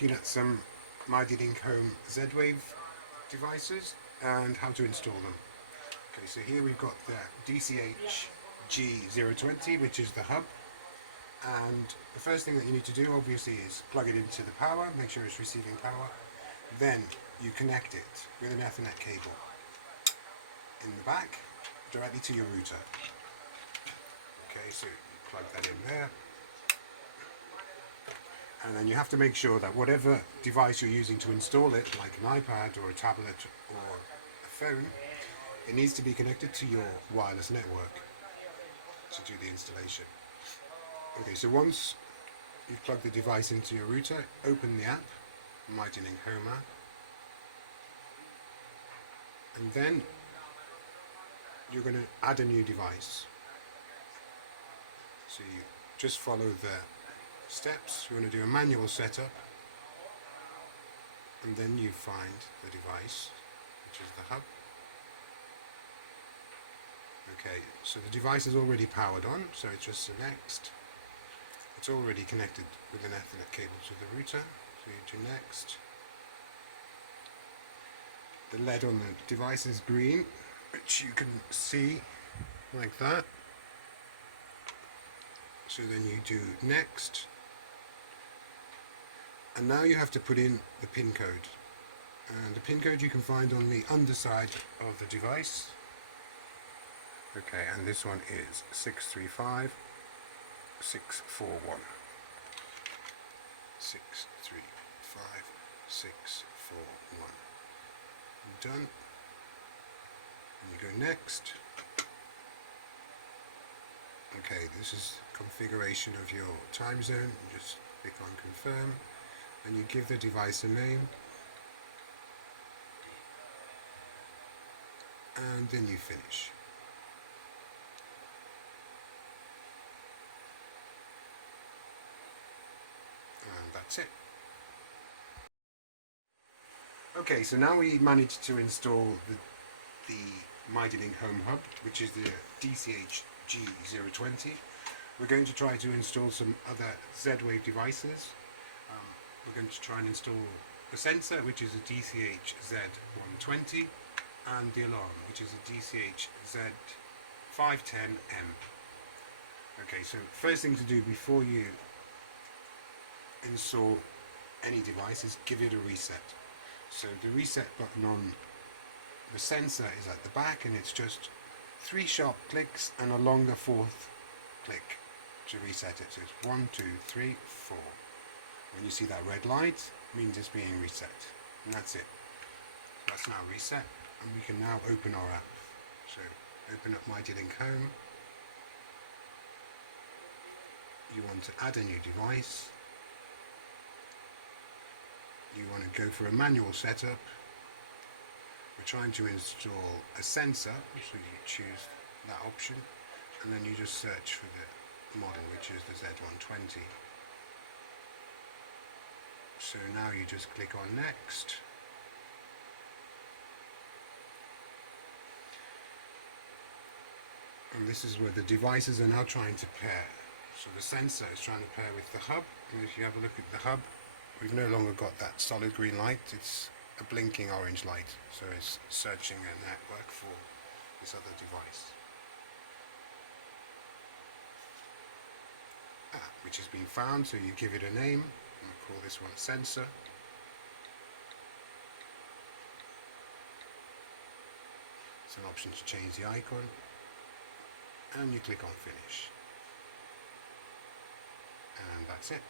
looking at some Mydlink home Z-Wave devices and how to install them. Okay, so here we've got the DCH G020, which is the hub, and the first thing that you need to do obviously is plug it into the power, make sure it's receiving power. Then you connect it with an Ethernet cable in the back directly to your router. Okay, so you plug that in there, and then you have to make sure that whatever device you're using to install it, like an iPad or a tablet or a phone, it needs to be connected to your wireless network to do the installation. Okay, so once you've plugged the device into your router, open the app, Mydlink Home app, and then you're going to add a new device. So you just follow the steps. You're going to do a manual setup, and then you find the device, which is the hub. Okay, so the device is already powered on, so it's just next. It's already connected with an Ethernet cable to the router, so you do next. The LED on the device is green, which you can see like that. So then you do next, and now you have to put in the pin code, and the pin code you can find on the underside of the device. Okay, and this one is 635641. 635641. Done. And you go next. Okay, this is configuration of your time zone. You just click on confirm, and you give the device a name, and then you finish. And that's it. Okay, so now we managed to install the Mydlink Home Hub, which is the DCH G020. We're going to try to install some other Z-Wave devices. We're going to try and install the sensor, which is a DCH Z120, and the alarm, which is a DCH Z510M. Okay, so first thing to do before you install any device is give it a reset. So the reset button on the sensor is at the back, and it's just 3 sharp clicks and a longer 4th click to reset it. So it's 1, 2, 3, 4. When you see that red light, it means it's being reset, and that's it. So that's now reset, and we can now open our app. So open up Mydlink Home. You want to add a new device. You want to go for a manual setup. We're trying to install a sensor, so you choose that option, and then you just search for the model, which is the Z120. So now you just click on next. And this is where the devices are now trying to pair. So the sensor is trying to pair with the hub, and if you have a look at the hub, we've no longer got that solid green light, it's a blinking orange light, so it's searching a network for this other device. Which has been found, so you give it a name, and we'll call this one sensor. It's an option to change the icon, and you click on finish. And that's it.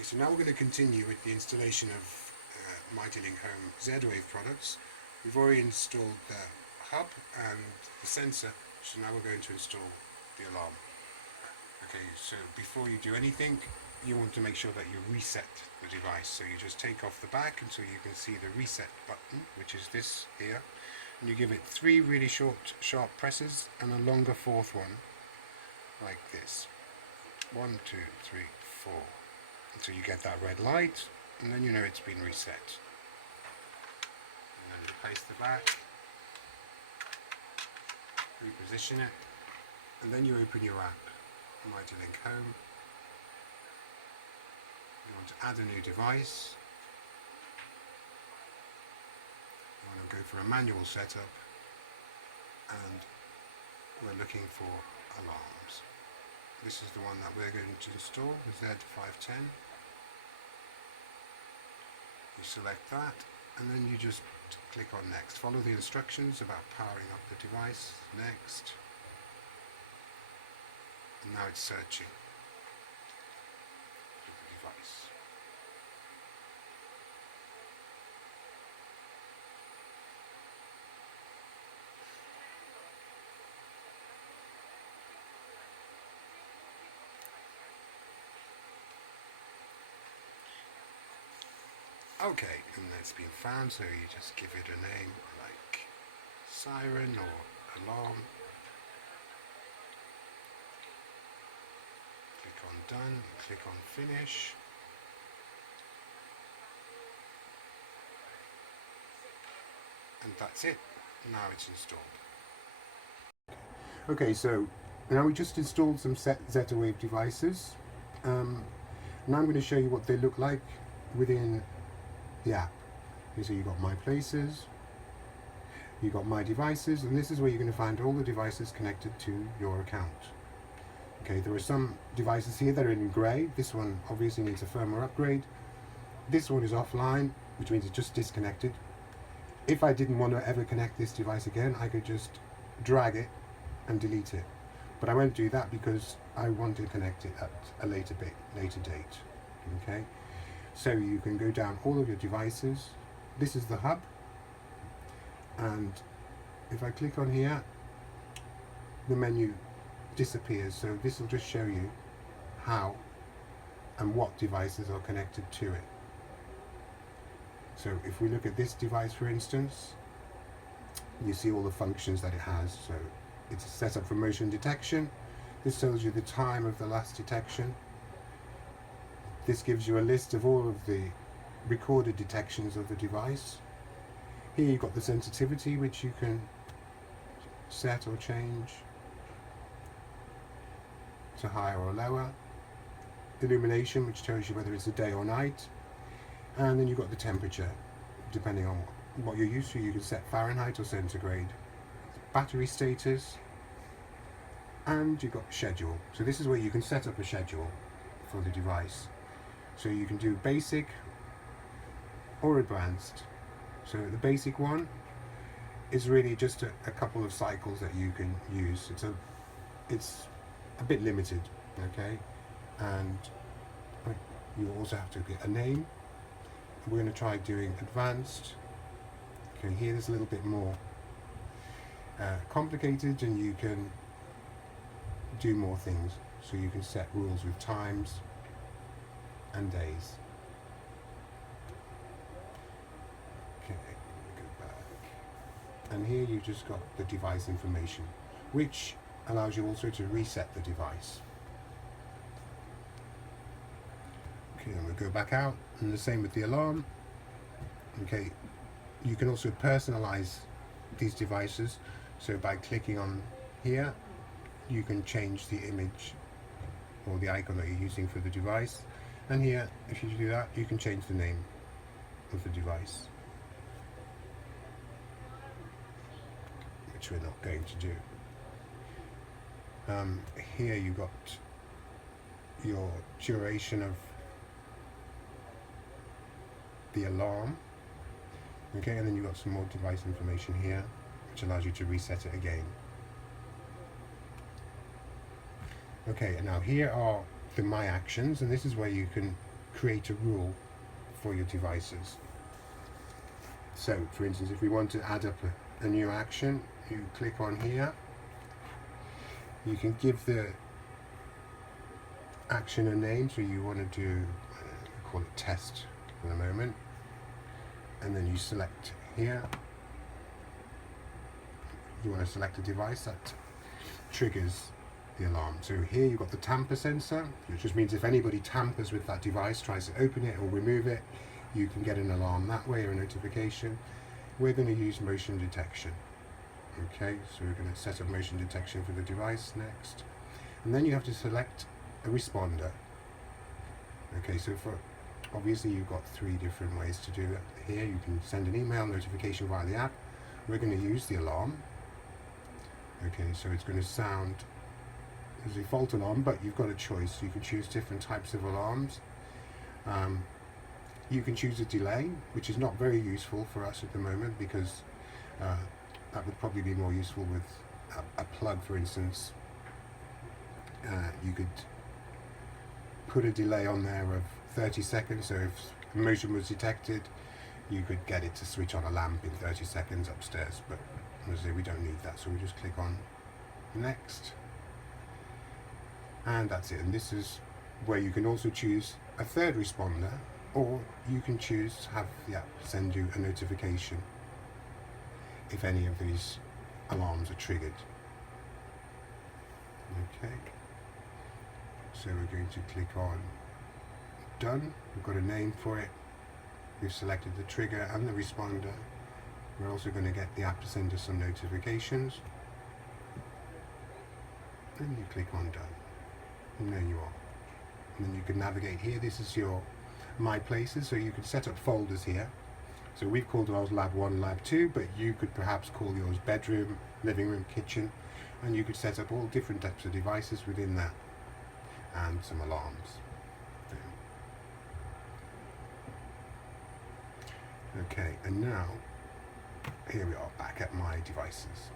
So now we're going to continue with the installation of Mydlink Home Z-Wave products. We've already installed the hub and the sensor, so now we're going to install the alarm. Okay, so before you do anything, you want to make sure that you reset the device. So you just take off the back until you can see the reset button, which is this here, and you give it 3 really short, sharp presses and a longer 4th one, like this. 1, 2, 3, 4. Until you get that red light, and then you know it's been reset. And then replace the back, reposition it, and then you open your app, Mydlink Home. You want to add a new device. You want to go for a manual setup, and we're looking for alarms. This is the one that we're going to install, the Z510. You select that, and then you just click on next. Follow the instructions about powering up the device. Next. And now it's searching for the device. Okay, and it's been found, so you just give it a name like siren or alarm. Click on done, click on finish. And that's it. Now it's installed. Okay, so now we just installed some Z-Wave devices. Now I'm going to show you what they look like within the app. Okay, so you've got My Places, you've got My Devices, and this is where you're going to find all the devices connected to your account. Okay, there are some devices here that are in grey. This one obviously needs a firmware upgrade. This one is offline, which means it's just disconnected. If I didn't want to ever connect this device again, I could just drag it and delete it. But I won't do that because I want to connect it at a later date. Okay, so you can go down all of your devices. This is the hub, and if I click on here, the menu disappears. So this will just show you how and what devices are connected to it. So if we look at this device, for instance, you see all the functions that it has. So it's set up for motion detection. This tells you the time of the last detection. This gives you a list of all of the recorded detections of the device. Here you've got the sensitivity, which you can set or change to higher or lower. Illumination, which tells you whether it's a day or night. And then you've got the temperature, depending on what you're used to. You can set Fahrenheit or centigrade. Battery status, and you've got schedule. So this is where you can set up a schedule for the device. So you can do basic or advanced. So the basic one is really just a couple of cycles that you can use. It's a bit limited, okay? And you also have to get a name. We're going to try doing advanced. Okay, here there's a little bit more complicated, and you can do more things. So you can set rules with times and days. Okay, go back. And here you've just got the device information, which allows you also to reset the device. Okay, then we'll go back out, and the same with the alarm. Okay, you can also personalize these devices. So by clicking on here, you can change the image or the icon that you're using for the device. And here, if you do that, you can change the name of the device, which we're not going to do. Here you've got your duration of the alarm. Okay, and then you've got some more device information here, which allows you to reset it again. Okay, and now here are the My Actions, and this is where you can create a rule for your devices. So, for instance, if we want to add up a new action, you click on here. You can give the action a name, so you want to do, call it test for the moment. And then you select here. You want to select a device that triggers the alarm. So here you've got the tamper sensor, which just means if anybody tampers with that device, tries to open it or remove it, you can get an alarm that way or a notification. We're going to use motion detection. Okay, so we're going to set up motion detection for the device next. And then you have to select a responder. Okay, so for Obviously you've got 3 different ways to do it here. You can send an email notification via the app. We're going to use the alarm. Okay, so it's going to sound as a default alarm, but you've got a choice. You can choose different types of alarms. You can choose a delay, which is not very useful for us at the moment, because that would probably be more useful with a plug, for instance. You could put a delay on there of 30 seconds, so if a motion was detected, you could get it to switch on a lamp in 30 seconds upstairs, but obviously we don't need that, so we just click on next, and that's it. And this is where you can also choose a third responder, or you can choose to have the app send you a notification if any of these alarms are triggered. Okay, so we're going to click on done. We've got a name for it. We've selected the trigger and the responder. We're also going to get the app to send us some notifications. And you click on done. And there you are. And then you can navigate here. This is your My Places, so you can set up folders here. So we've called ours Lab 1, Lab 2, but you could perhaps call yours bedroom, living room, kitchen, and you could set up all different types of devices within that, and some alarms. Okay, and now here we are back at My Devices.